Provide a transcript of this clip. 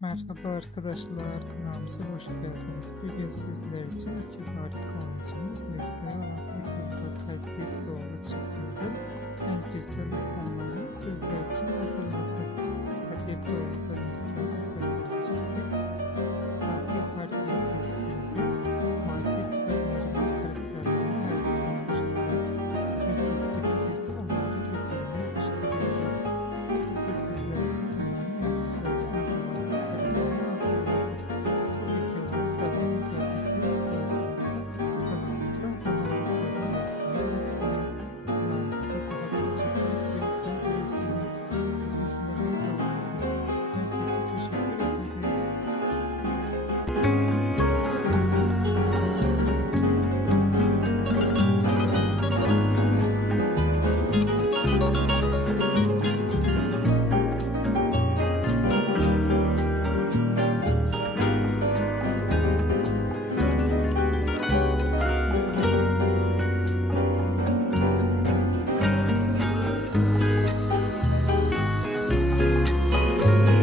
Merhaba arkadaşlar, kanalımıza hoş geldiniz. Bugün sizler için iki harika oyuncumuz Neslihan Atatürk'le kalpli doğru çıktığında en güzel onları sizler için hazırladık. Hadi doğru ve Neslihan.